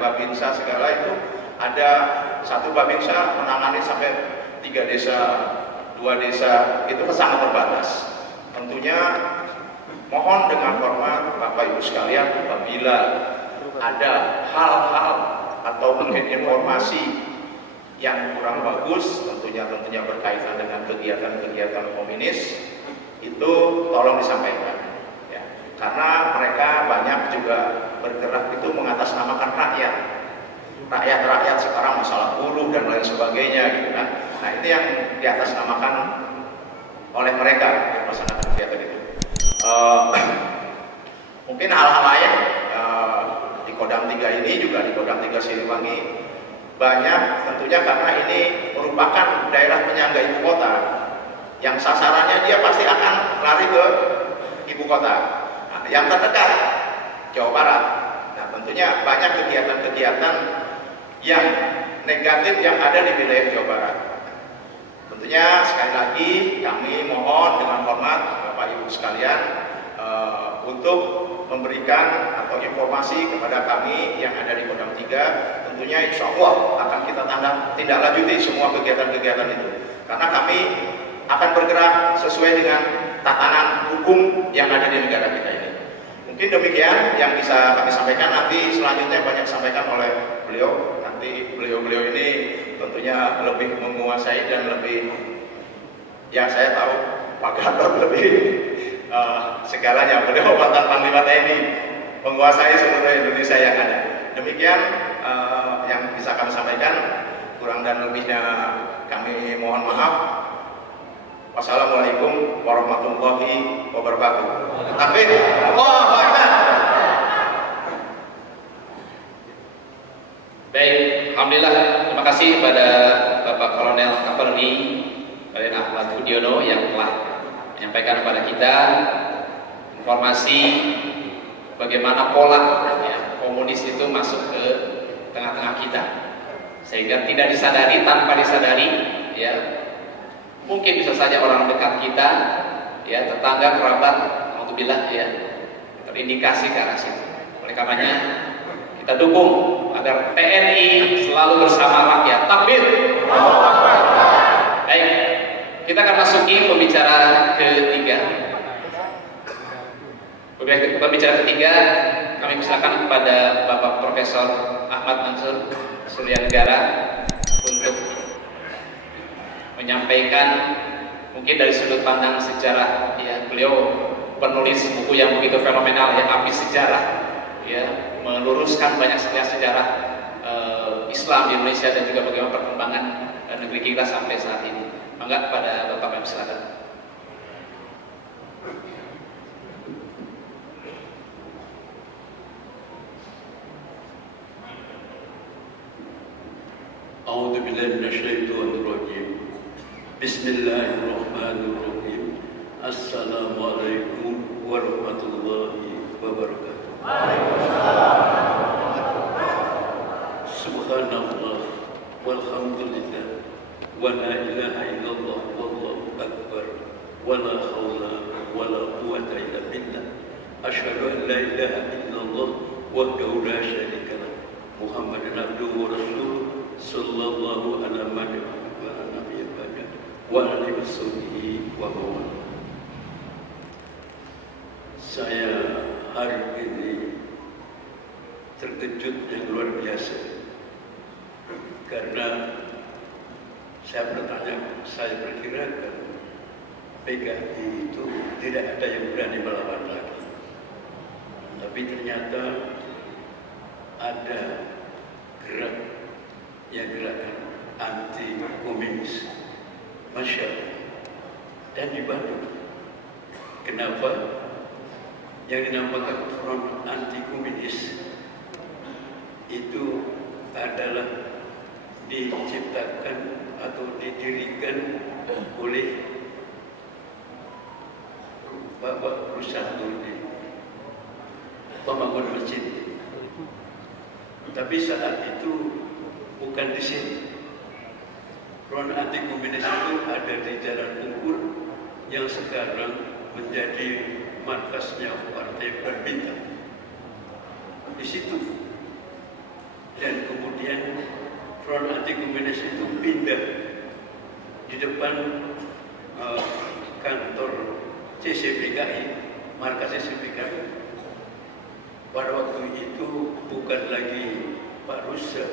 babinsa segala itu ada satu babinsa menangani sampai 3 desa, 2 desa, itu sangat terbatas. Tentunya mohon dengan hormat Bapak Ibu sekalian, apabila ada hal-hal atau mungkin informasi yang kurang bagus, tentunya berkaitan dengan kegiatan-kegiatan komunis, itu tolong disampaikan. Ya. Karena mereka banyak juga bergerak itu mengatasnamakan rakyat. Rakyat sekarang masalah buruh dan lain sebagainya, gitu kan. Nah ini yang diatasnamakan oleh mereka yang melaksanakan kegiatan itu. Mungkin hal-hal lain di Kodam 3 ini juga di Kodam 3 Siliwangi banyak, tentunya karena ini merupakan daerah penyangga ibu kota yang sasarannya dia pasti akan lari ke ibu kota. Nah, yang terdekat Jawa Barat. Nah tentunya banyak kegiatan-kegiatan yang negatif yang ada di wilayah Jawa Barat. Tentunya sekali lagi kami mohon dengan hormat Bapak Ibu sekalian untuk memberikan atau informasi kepada kami yang ada di Kodam 3. Tentunya insya Allah akan kita tindak lanjuti semua kegiatan-kegiatan itu, karena kami akan bergerak sesuai dengan tatanan hukum yang ada di negara kita ini. Mungkin demikian yang bisa kami sampaikan. Nanti selanjutnya banyak disampaikan oleh beliau. Nanti beliau ini tentunya lebih menguasai dan lebih, ya saya tahu Pak Gatot lebih segalanya. Beliau mantan Panglima TNI, menguasai seluruh Indonesia yang ada. Demikian yang bisa kami sampaikan. Kurang dan lebihnya kami mohon maaf. Wassalamualaikum warahmatullahi wabarakatuh. Takbir. Allahu Akbar. Baik, alhamdulillah. Terima kasih kepada Bapak Kolonel Kapolri Raden Ahmad Budiono yang telah menyampaikan kepada kita informasi bagaimana pola ya, komunis itu masuk ke tengah-tengah kita, sehingga tidak disadari, tanpa disadari ya, mungkin bisa saja orang dekat kita ya, tetangga, kerabat, alhamdulillah ya, terindikasi ke arah situ. Oleh karenanya kita dukung agar TNI selalu bersama rakyat. Takbir. Baik, kita akan masuki pembicara ketiga. Pembicara ketiga kami persilakan kepada Bapak Profesor Ahmad Mansur Suryanegara untuk menyampaikan mungkin dari sudut pandang sejarah ya, beliau penulis buku yang begitu fenomenal ya, Api Sejarah ya, meluruskan banyak sejarah Islam di Indonesia dan juga bagaimana perkembangan negeri kita sampai saat ini. Mangga kepada Bapak kami silakan. A'udzu billahi minasyaitonir rajim. Bismillahirrahmanirrahim. Assalamualaikum warahmatullahi wabarakatuh. Subhanallah walhamdulillah wa la ilaha illallah wallahu akbar wa la haula wa la quwwata illa billah. Asyhadu an la ilaha illallah wahdahu la syarika lah. Muhammadan abduhu wa rasuluh sallallahu ala nabiyyi wa alihi washabihi wa man. Saya hari ini terkejut yang luar biasa karena saya perkirakan PKI itu tidak ada yang berani melawan lagi, tapi ternyata ada gerak yang gerakan anti komunis, Masya Allah. Dan di Bandung, kenapa yang dinamakan front anti komunis itu adalah diciptakan atau didirikan oleh Bapak Ruslan Nurdin, pembangun masjid. Tapi saat itu bukan di sini. Front anti komunis itu ada di Jalan Ungkur yang sekarang menjadi markasnya Partai Berbintang. Di situ dan kemudian Front Anti Komunis itu pindah di depan kantor CCPKI, markas CCPKI. Pada waktu itu bukan lagi Pak Rusa,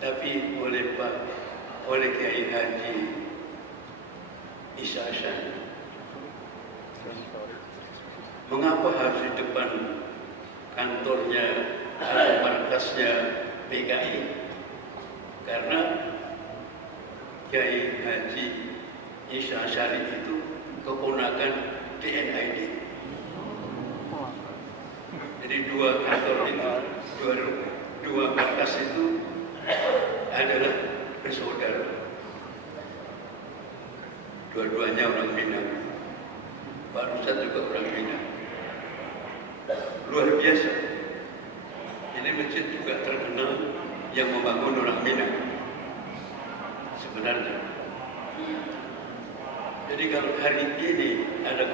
tapi oleh Kiai Haji Isa Hasan. Mengapa harus di depan kantornya atau markasnya PKI? Karena Kiai Haji Isa Hasan itu keponakan DNID. Jadi dua kantor itu, dua markas itu adalah bersaudara. Dua-duanya orang Minang. Pak Rusad juga orang Minang. Luar biasa. Ini masjid juga terkenal yang membangun orang Minang. Sebenarnya. Jadi kalau hari ini ada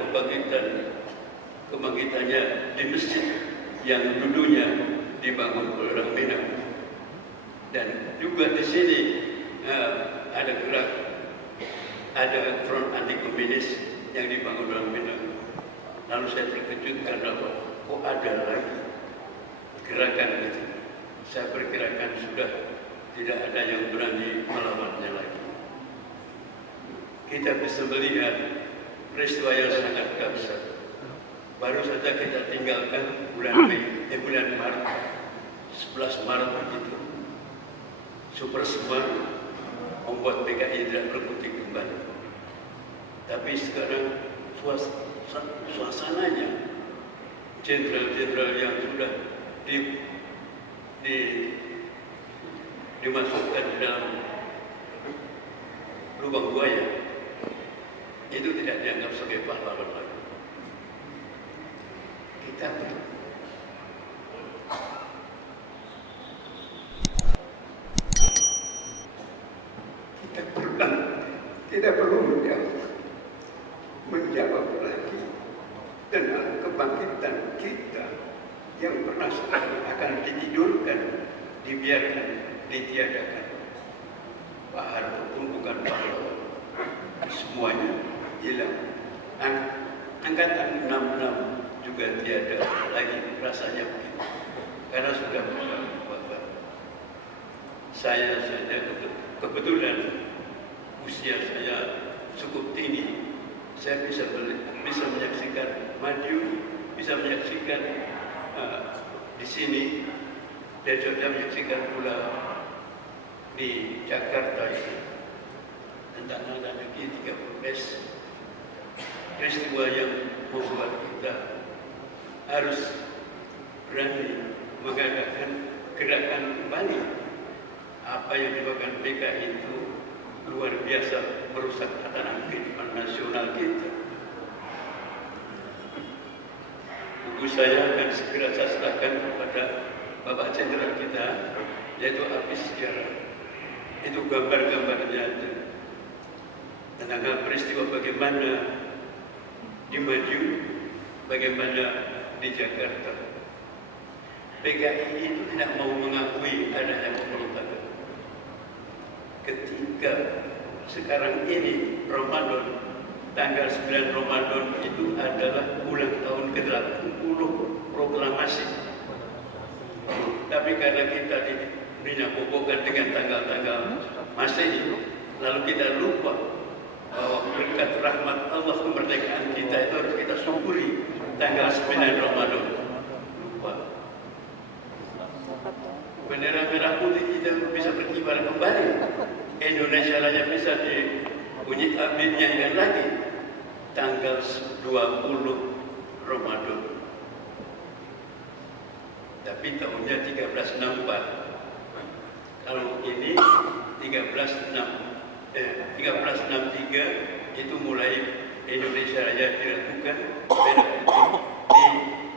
kebangkitannya di masjid yang dulunya dibangun oleh orang Minang, dan juga di sini ada front anti komunis yang dibangun orang Minang. Lalu saya terkejut karena kok ada lagi gerakan itu. Saya perkirakan sudah tidak ada yang berani melawannya lagi. Kita bisa melihat peristiwa yang sangat dahsyat. Baru saja kita tinggalkan bulan Maret, 11 Maret begitu. Super Semar membuat PKI tidak berkutik kembali. Tapi sekarang suasananya, jenderal-jenderal yang sudah dimasukkan di dalam lubang buaya itu tidak dianggap sebagai pahlawan lagi. Kita perlu menjawab lagi tentang kebangkitan kita yang pernah akan ditidurkan, dibiarkan, ditiadakan. Pak Harto pun bukan pahlawan, semuanya hilang. Angkatan 66 juga tiada lagi rasanya begitu, karena sudah wafat. Saya kebetulan usia saya cukup tinggi, saya bisa menyaksikan Madiun, bisa menyaksikan di sini, dan juga menyaksikan pula di Jakarta ini tentang tanggal G30S, peristiwa yang membuat kita harus berani mengadakan gerakan kembali. Apa yang dilakukan PKI itu luar biasa, merusak tatanan kehidupan nasional kita. Buku saya akan segera saya serahkan kepada Bapak Jenderal kita, yaitu Habis Sejarah. Itu gambar-gambarnya itu tentang peristiwa bagaimana di Madiun, bagaimana di Jakarta. PKI itu tidak mau mengakui adanya pemberontakan. Ketika sekarang ini Ramadan, tanggal 9 Ramadan itu adalah ulang tahun ke-80 proklamasi. Tapi karena kita dinyabobokan dengan tanggal-tanggal Masehi, lalu kita lupa bahwa berkat rahmat Allah kemerdekaan kita itu harus kita syukuri tanggal 9 Ramadan. Lupa. Bendera merah putih kita bisa berkibar kembali. Indonesia Raya bisa dinyanyikan lagi tanggal 20 Ramadan. Tapi tahunnya 1364. Kalau ini 1363 itu mulai Indonesia Raya dilakukan,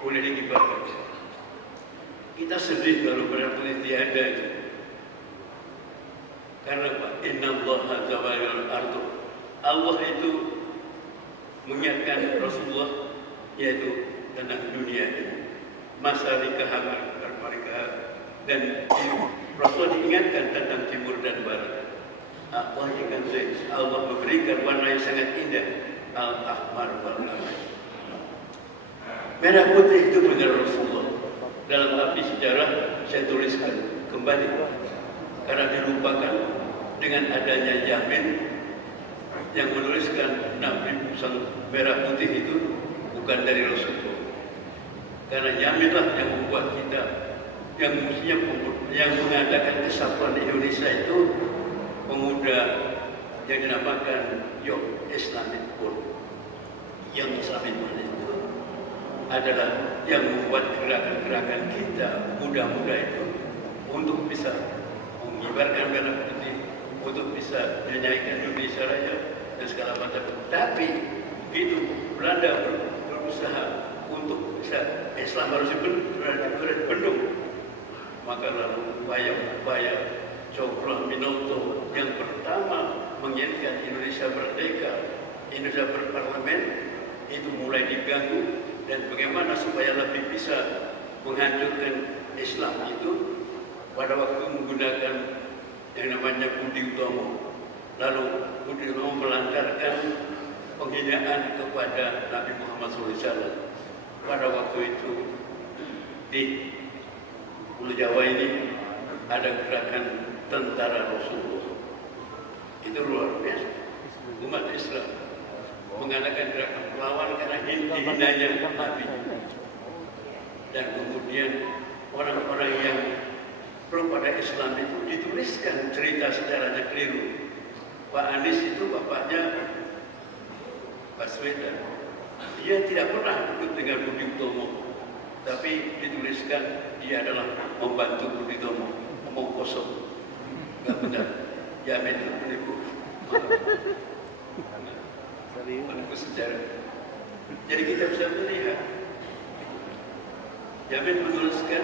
mulai dikibarkan. Kita sedih kalau merah putih tiada itu. Karena Pak, innallaha zawalul ardu. Allah itu mengingatkan Rasulullah, yaitu tentang dunia ini. Masa nikahan Dan Rasul diingatkan tentang timur dan barat. Allah Allah memberikan warna yang sangat indah, al-ahmar wal ahmar. Merah putih itu benar Rasulullah. Dalam arti sejarah saya tuliskan kembali karena dilupakan dengan adanya Yamin yang menuliskan Nabi sang merah putih itu bukan dari Rasulullah. Karena Yaminlah yang membuat kita yang mestinya yang mengadakan kesatuan Indonesia itu pemuda yang dinamakan Young Islamic World. Yang Islamic World itu adalah yang membuat gerakan-gerakan kita muda-muda itu untuk bisa mengibarkan merah putih, untuk bisa menyanyikan Indonesia Raya dan segala macam. Tapi begitu Belanda berusaha untuk bisa Islam harus dibendung, maka lalu upaya Cokro Minoto yang pertama menginginkan Indonesia merdeka, Indonesia berparlemen itu mulai diganggu, dan bagaimana supaya lebih bisa menghancurkan Islam itu pada waktu menggunakan yang namanya Budi Utomo. Lalu Budi Utomo melancarkan penghinaan kepada Nabi Muhammad SAW. Pada waktu itu di Pulau Jawa ini ada gerakan tentara Rasulullah. Itu luar biasa. Umat Islam mengadakan gerakan melawan karena dihinanya Nabi. Dan kemudian orang-orang yang pro pada Islam itu dituliskan cerita sejarahnya keliru. Pak Anies itu bapaknya Baswedan. Dia tidak pernah ikut dengan Budi Utomo, tapi dituliskan dia adalah membantu Budi Utomo. Ngomong kosong, nggak benar. Yamin itu penipu. Penipu sejarah. Jadi kita bisa melihat Yamin menuliskan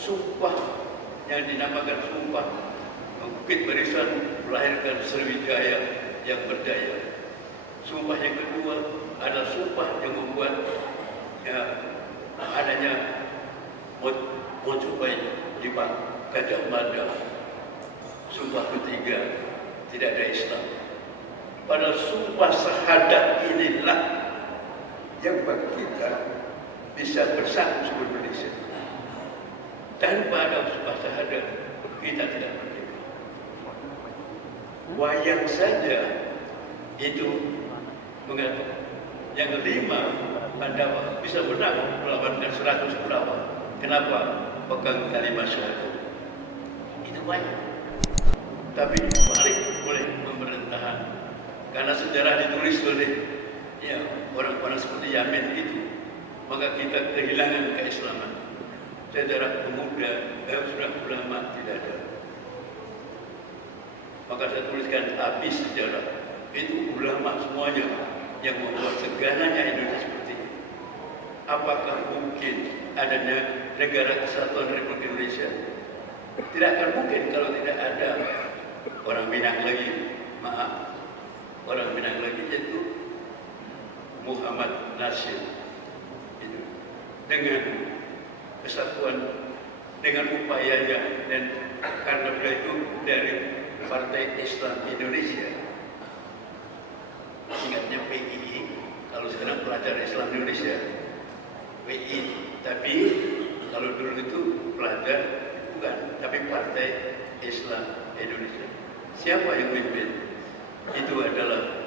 sumpah yang dinamakan sumpah Bukit Barisan melahirkan Sriwijaya yang berdaya. Sumpah yang kedua adalah sumpah yang membuat adanya Mojopahi di Gajah Mada. Sumpah ketiga tidak ada Islam. Pada sumpah syahadat inilah yang bagi kita bisa bersatu sebagai Indonesia. Tanpa ada sumpah syahadat kita tidak merdeka. Wayang saja itu mengatakan yang kelima Pandawa bisa menang melawankan 100 Kurawa. Kenapa? Pegang kalimat syahadat. Itu banyak. Tapi balik oleh pemerintahan. Karena sejarah ditulis oleh orang-orang seperti Yamin itu, maka kita kehilangan keislaman. Sejarah pemuda, sudah ulama tidak ada. Maka saya tuliskan habis sejarah. Itu ulama semuanya yang membuat segalanya Indonesia seperti ini. Apakah mungkin adanya negara kesatuan Republik Indonesia? Tidak akan mungkin kalau tidak ada orang Minang lagi. Maaf, orang Minang lagi yaitu Muhammad Nasir. Itu. Dengan kesatuan, dengan upayanya, dan karena beliau itu dari Partai Islam Indonesia. Ingatnya PII, kalau sekarang pelajar Islam Indonesia, PII. Tapi kalau dulu itu pelajar bukan, tapi Partai Islam Indonesia. Siapa yang memimpin? Itu adalah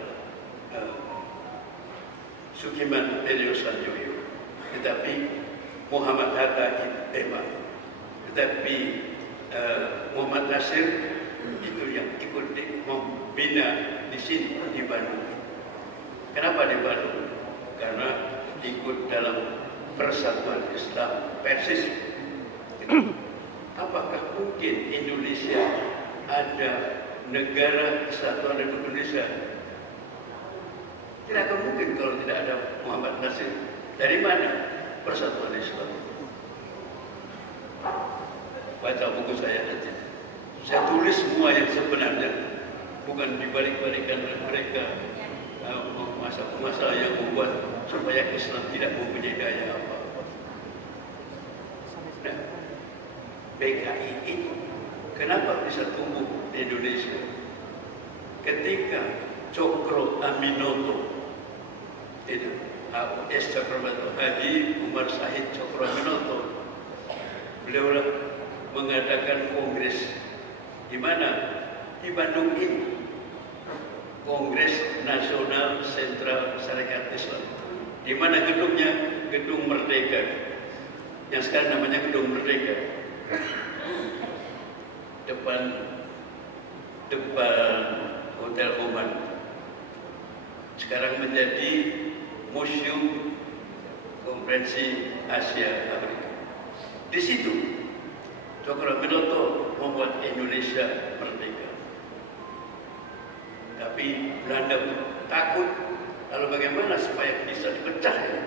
Sukiman Tejo Sanjoyo. Tetapi Muhammad Hatta tetapi Muhammad Nasir itu yang ikut membina di sini di Bandung. Kenapa di Bandung? Karena ikut dalam Persatuan Islam Persis. Apakah mungkin Indonesia ada negara kesatuan Republik Indonesia? Tidak akan mungkin kalau tidak ada Muhammad Nasir. Dari mana Persatuan Islam? Baca buku saya nanti. Saya tulis semua yang sebenarnya, bukan dibalik-balikan oleh mereka masalah-masalah yang membuat supaya Islam tidak mempunyai daya apa-apa. Nah, PKI itu kenapa bisa tumbuh di Indonesia? Ketika Cokro Aminoto itu S. Cokroaminoto, Haji Umar Syahid Cokroaminoto, beliau mengadakan kongres di mana? Di Bandung ini, Kongres Nasional Sentral Sarekat Islam, di mana gedungnya Gedung Merdeka, yang sekarang namanya Gedung Merdeka, depan Hotel Oman, sekarang menjadi Museum Konferensi Asia Afrika. Di situ Cokroaminoto membuat Indonesia merdeka. Tapi Belanda takut, lalu bagaimana supaya bisa dipecah ya?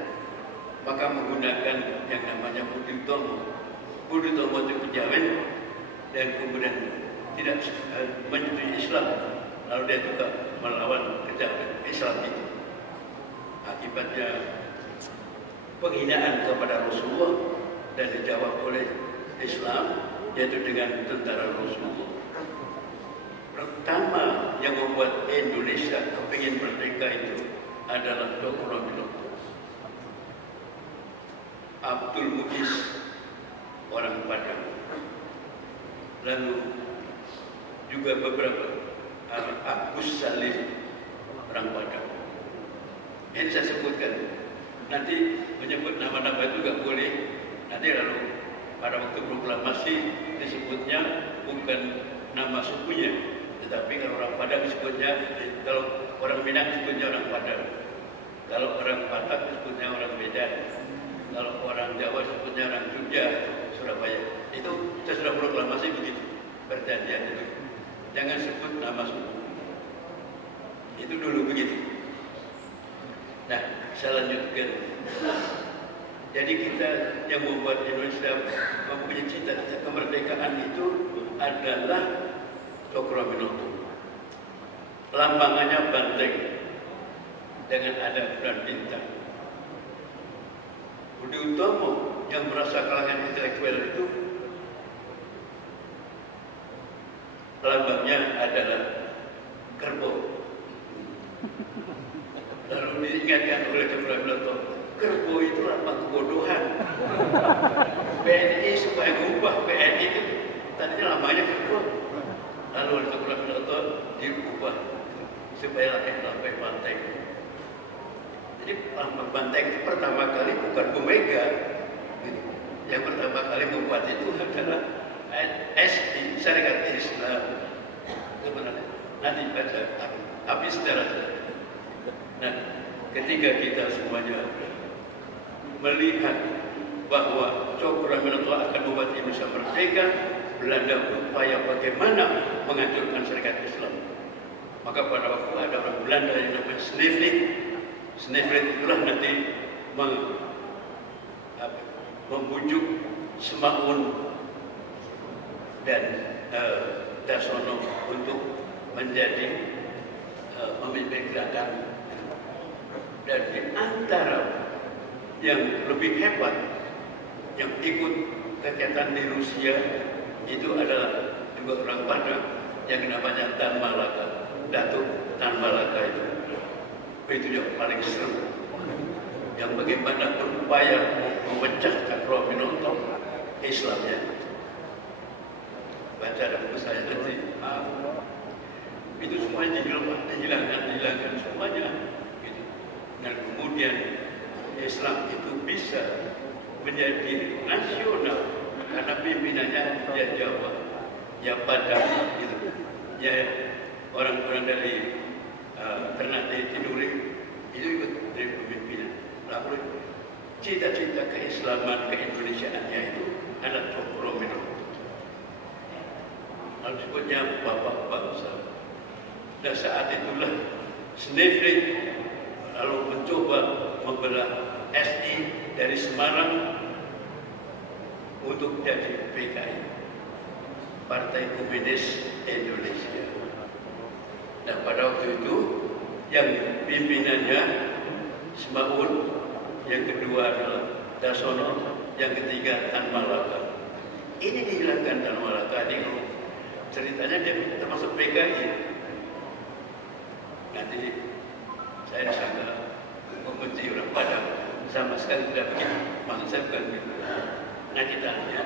Maka menggunakan yang namanya Budi Utomo. Budi Utomo itu kejawen dan kemudian tidak menyetujui Islam, lalu dia juga melawan kejawen Islam itu. Akibatnya penghinaan kepada Rasulullah dan dijawab oleh Islam, yaitu dengan tentara Rasulullah. Pertama yang membuat Indonesia kepingin merdeka itu adalah Cokroaminoto. Abdul Muiz, orang Padang, lalu juga beberapa Agus Salim, orang Padang. Ini saya sebutkan. Nanti menyebut nama-nama itu juga boleh. Nanti lalu pada waktu proklamasi disebutnya bukan nama sukunya, tetapi kalau orang Padang disebutnya, kalau orang Minang disebutnya orang Padang, kalau orang Batak disebutnya orang Medan, kalau orang Jawa disebutnya orang Jogja, Surabaya. Itu saya sudah proklamasi begitu, perjanjian itu. Jangan sebut nama suku. Itu dulu begitu. Nah, saya lanjutkan. Jadi kita yang membuat Indonesia mempunyai cita-cita kemerdekaan itu adalah Cokroaminoto. Lambangannya banteng dengan ada bulan bintang. Budi Utomo yang merasa kalangan intelektual itu lambangnya adalah kerbau. Lalu diingatkan oleh Cokroaminoto, kerbau itu lambang kebodohan. PNI supaya mengubah PNI itu tadinya lambangnya kerbau. Lalu oleh Cokroaminoto diubah supaya lambang banteng. Jadi lambang banteng itu pertama kali bukan Bumega. Yang pertama kali membuat itu adalah SI, Sarekat Islam. Sebenarnya nanti baca habis sejarah. Nah, ketika kita semuanya melihat bahwa Cokroaminoto akan membuat Indonesia merdeka, Belanda berupaya bagaimana menghancurkan Sarekat Islam. Maka pada waktu ada orang Belanda yang namanya Sneevliet itulah nanti membujuk Semaun dan Dasono untuk menjadi memimpin gerakan. Dan di antara yang lebih hebat yang ikut kegiatan di Rusia itu adalah juga orang Padang yang namanya Tan Malaka, Datuk Tan Malaka itu yang paling seru, yang bagaimana berupaya memecah Cokroaminoto Islamnya. Baca dalam buku saya nanti, itu semuanya dihilangkan semuanya. Gitu. Dan kemudian Islam itu bisa menjadi nasional karena pimpinannya ya Jawa, ya Padang, gitu. Ya orang-orang dari Ternate Tidore itu ikut dari pemimpinan. Lalu cita-cita keislaman keindonesiaannya itu adalah Cokroaminoto. Lalu sebutnya Bapak Bangsa. Dan saat itulah Sneevliet lalu mencoba membelah SI dari Semarang untuk jadi PKI, Partai Komunis Indonesia. Dan pada waktu itu yang pimpinannya Semaun, yang kedua adalah Dasono, yang ketiga Tan Malaka. ini dihilangkan dan malah tadi ceritanya dia termasuk PKI. Nanti saya disangka membenci orang Padang, sama sekali tidak begitu. Maksud saya bukan begitu. Nah ditanya,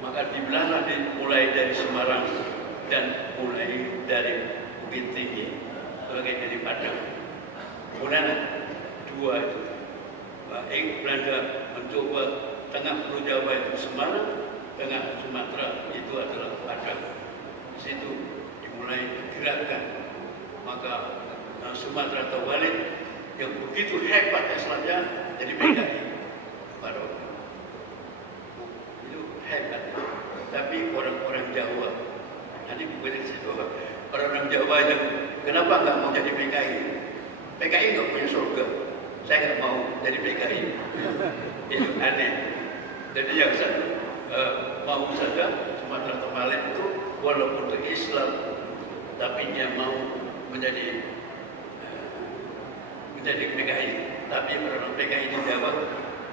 maka dibelahlah mulai dari Semarang dan mulai dari Bukit Tinggi sebagai dari Padang. Kemudian dua itu, Belanda mencoba tengah Pulau Jawa itu Semarang, tengah Sumatera itu adalah Padang. Di situ dimulai digerakkan. Maka Sumatera terbalik yang begitu hebat Islamnya jadi PKI pada waktu itu hebat. Tapi orang-orang Jawa, nanti bukan di situ, orang-orang Jawa yang kenapa nggak mau jadi PKI? PKI nggak punya surga, saya nggak mau jadi PKI. Itu aneh. Jadi yang satu mau saja Sumatera terbalik itu walaupun itu Islam, tapi dia mau menjadi PKI. Tapi orang PKI di Jawa,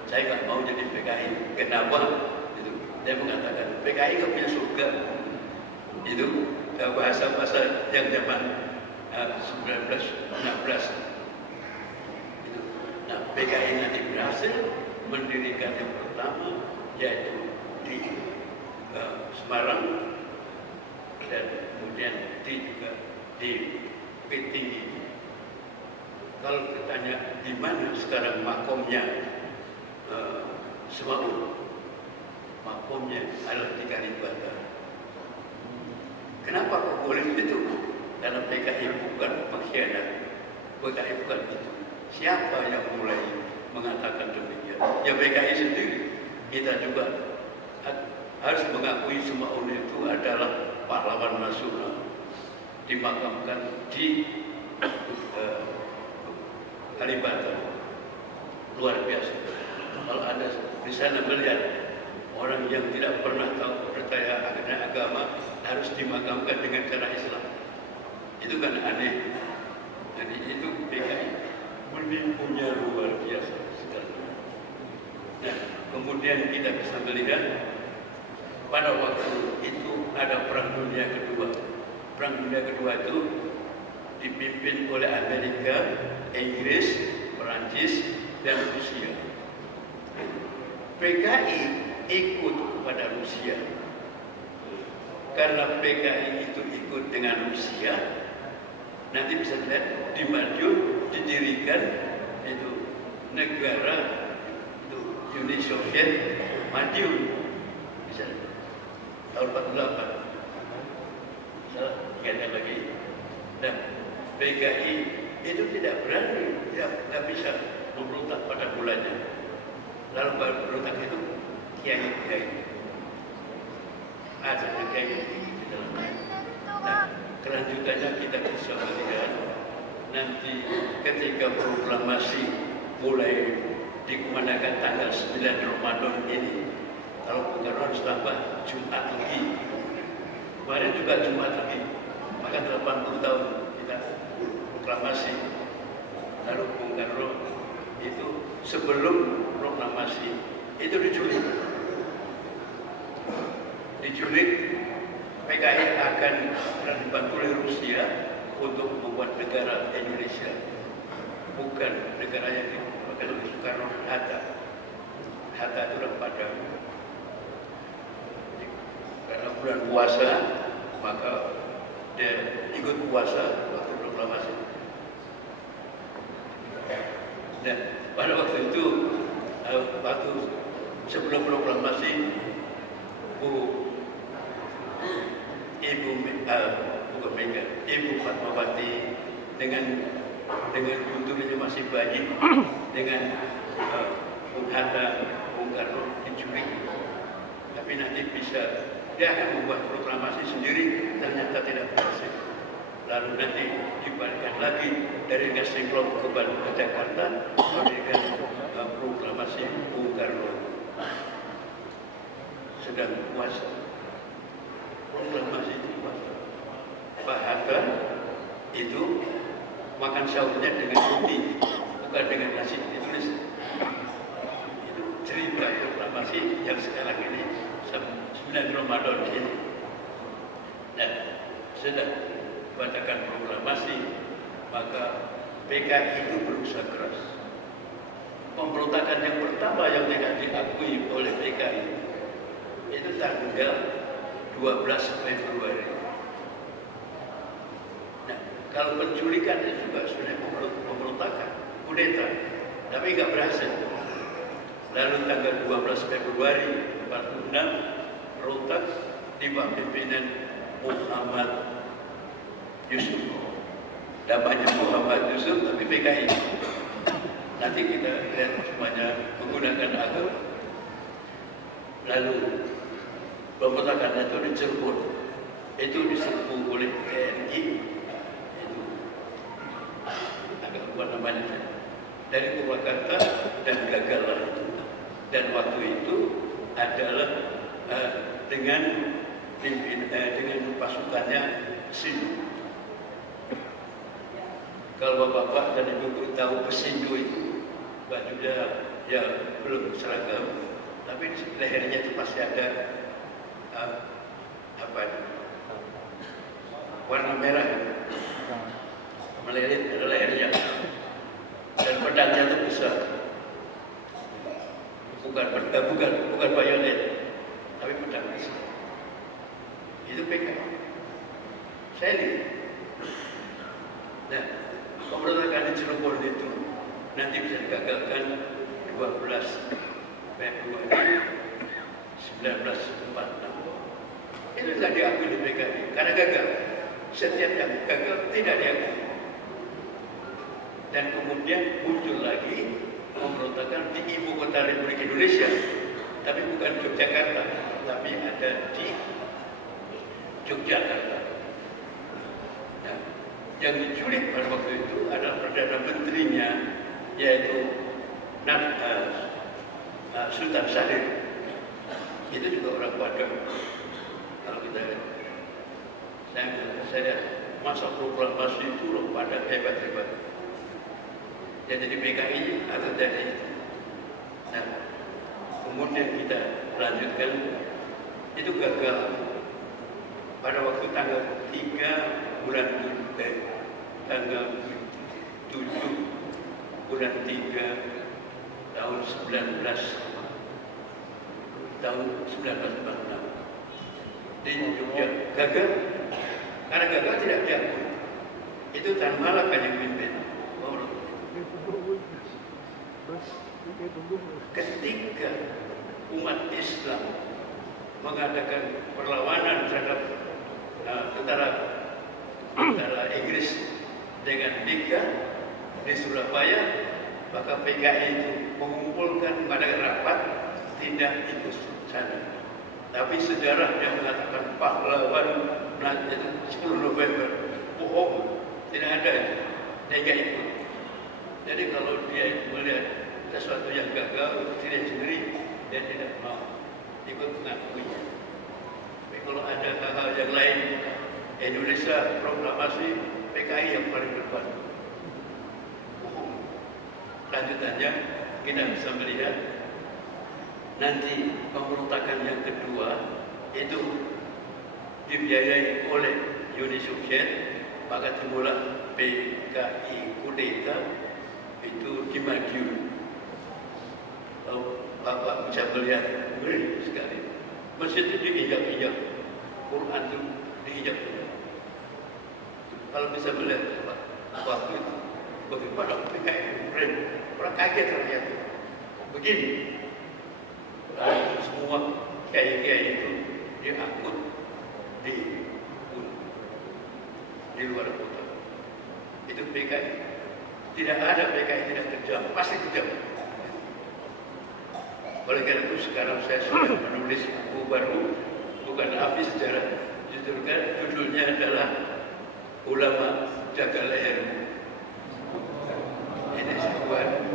saya nggak mau jadi PKI. Kenapa? Itu dia mengatakan PKI nggak punya surga. Itu bahasa-bahasa yang zaman 1916. Itu. Nah, PKI nanti berhasil mendirikan yang pertama yaitu di Semarang dan kemudian juga di Bukit Tinggi. Kalau ditanya di mana sekarang makomnya Semaun, makomnya adalah di Kalibata. Kenapa kok boleh itu? Karena PKI bukan pengkhianat, PKI bukan itu. Siapa yang mulai mengatakan demikian? Ya PKI sendiri. Kita juga harus mengakui Semaun itu adalah pahlawan nasional, dimakamkan di Kalibata. Luar biasa. Kalau Anda di sana melihat orang yang tidak pernah tahu percaya agama harus dimakamkan dengan cara Islam, itu kan aneh. Jadi itu PKI menipunya luar biasa sekali. Nah, kemudian kita bisa melihat pada waktu itu ada Perang Dunia Kedua. Perang Dunia Kedua itu dipimpin oleh Amerika, Inggris, Perancis, dan Rusia. PKI ikut kepada Rusia. Karena PKI itu ikut dengan Rusia, nanti bisa dilihat di Madiun didirikan itu negara itu Uni Soviet Madiun, bisa tahun 48. Bisa ingatkan lagi. Dan PKI itu tidak berani, ya nggak bisa memberontak pada bulannya. Lalu berontak itu kiai-kiai, ada kiai di dalamnya. Nah, kelanjutannya kita bisa melihat nanti ketika proklamasi mulai dikumandangkan tanggal 9 Ramadan ini. Kalau bukan harus tambah Jumat lagi. Kemarin juga Jumat lagi. Maka 80 tahun kita proklamasi. Lalu Bung Karno itu sebelum proklamasi itu diculik. PKI akan dibantu oleh Rusia untuk membuat negara Indonesia, bukan negara yang dibuat oleh Soekarno Hatta. Hatta itu orang Padang. Karena bulan puasa, maka dia ikut puasa waktu proklamasi. Dan pada waktu itu, waktu sebelum proklamasi, Ibu Fatmawati dengan kulturnya masih banyak, dengan Bung Hatta, Bung Karno diculik. Tapi nanti bisa dia akan membuat proklamasi sendiri, ternyata tidak berhasil. Lalu nanti dibalikkan lagi dari Gasinglong ke Jakarta, memberikan proklamasi Bung Karno sedang puasa. Proklamasi itu puasa. Pak Hatta itu makan sahurnya dengan roti, bukan dengan nasi, ditulis. Itu cerita proklamasi. proklamasi yang sekarang ini 9 Ramadan ini. Dan sudah bacakan proklamasi, maka PKI itu berusaha keras. Pemberontakan yang pertama yang tidak diakui oleh PKI itu tanggal 12 Februari. Nah, kalau penculikan itu juga sudah pemberontakan, kudeta, tapi nggak berhasil. Lalu tanggal 12 Februari 46 berontak di bawah pimpinan Muhammad Yusuf. Namanya Muhammad Yusuf tapi PKI. Nanti kita lihat semuanya menggunakan agama. Lalu pemberontakan itu di Cirebon, itu diserbu oleh TNI, itu agak lupa namanya, dari Purwakarta dan gagallah itu. Dan waktu itu adalah dengan pasukannya Sindu. Kalau bapak dan ibu tahu Pesindu itu bajunya ya belum seragam, tapi di lehernya itu pasti ada warna merah, melilit ada lehernya, dan pedangnya itu besar, bukan bayonet, tapi pedang besar. Itu PKI. Saya lihat. Nah, pemberontakan di Cirebon itu nanti bisa digagalkan 12 Februari 1946. Itu tidak diakui di PKI karena gagal. Setiap yang gagal tidak diakui. Dan kemudian muncul lagi pemberontakan di ibu kota Republik Indonesia, tapi bukan Yogyakarta, tapi ada di Yogyakarta. Nah, yang diculik pada waktu itu adalah Perdana Menterinya, yaitu Sultan Syahrir. Itu juga orang Padang. Kalau kita saya lihat masa proklamasi itu orang Padang hebat-hebat. Ya jadi PKI atau dari itu. Nah, kemudian kita lanjutkan, itu gagal pada waktu tanggal 3 bulan tanggal 7 bulan 3 tahun 1946 di Jogja. Gagal karena gagal tidak diakui. Itu Tan Malaka yang pimpin. Ketika umat Islam mengadakan perlawanan terhadap antara Inggris dengan Nika di Surabaya, maka PKI itu mengumpulkan pada rapat tidak ikut sana. Tapi sejarah yang mengatakan pahlawan itu 10 November bohong, tidak ada itu, dia tidak ikut. Jadi kalau dia melihat sesuatu yang gagal tidak sendiri, dia tidak mau ikut mengakuinya. Tapi kalau ada hal-hal yang lain, Indonesia proklamasi, PKI yang paling depan. Lanjutannya kita bisa melihat nanti pemberontakan yang kedua itu dibiayai oleh Uni Soviet, maka dimulai PKI kudeta itu di Madiun. Kalau Bapak bisa melihat, ngeri sekali. Masjid itu diinjak-injak, Quran itu diinjak-injak. Kalau bisa melihat waktu itu, bagaimana PKI keren, orang kaget terlihat. Begini, semua kiai-kiai itu diangkut di luar kota. Itu PKI. Tidak ada PKI tidak kejam, pasti kejam. Oleh karena itu sekarang saya sudah menulis buku baru, bukan habis sejarah, judulnya adalah Ulama Jaga Lehermu. Ini sebuah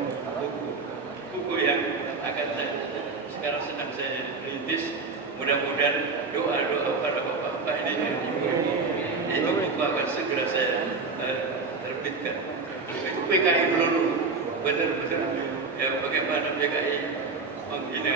buku yang akan sekarang sedang saya rintis. Mudah-mudahan doa-doa para bapak-bapak ini itu buku akan segera saya terbitkan. PKI melulu, benar-benar ya, bagaimana PKI menghina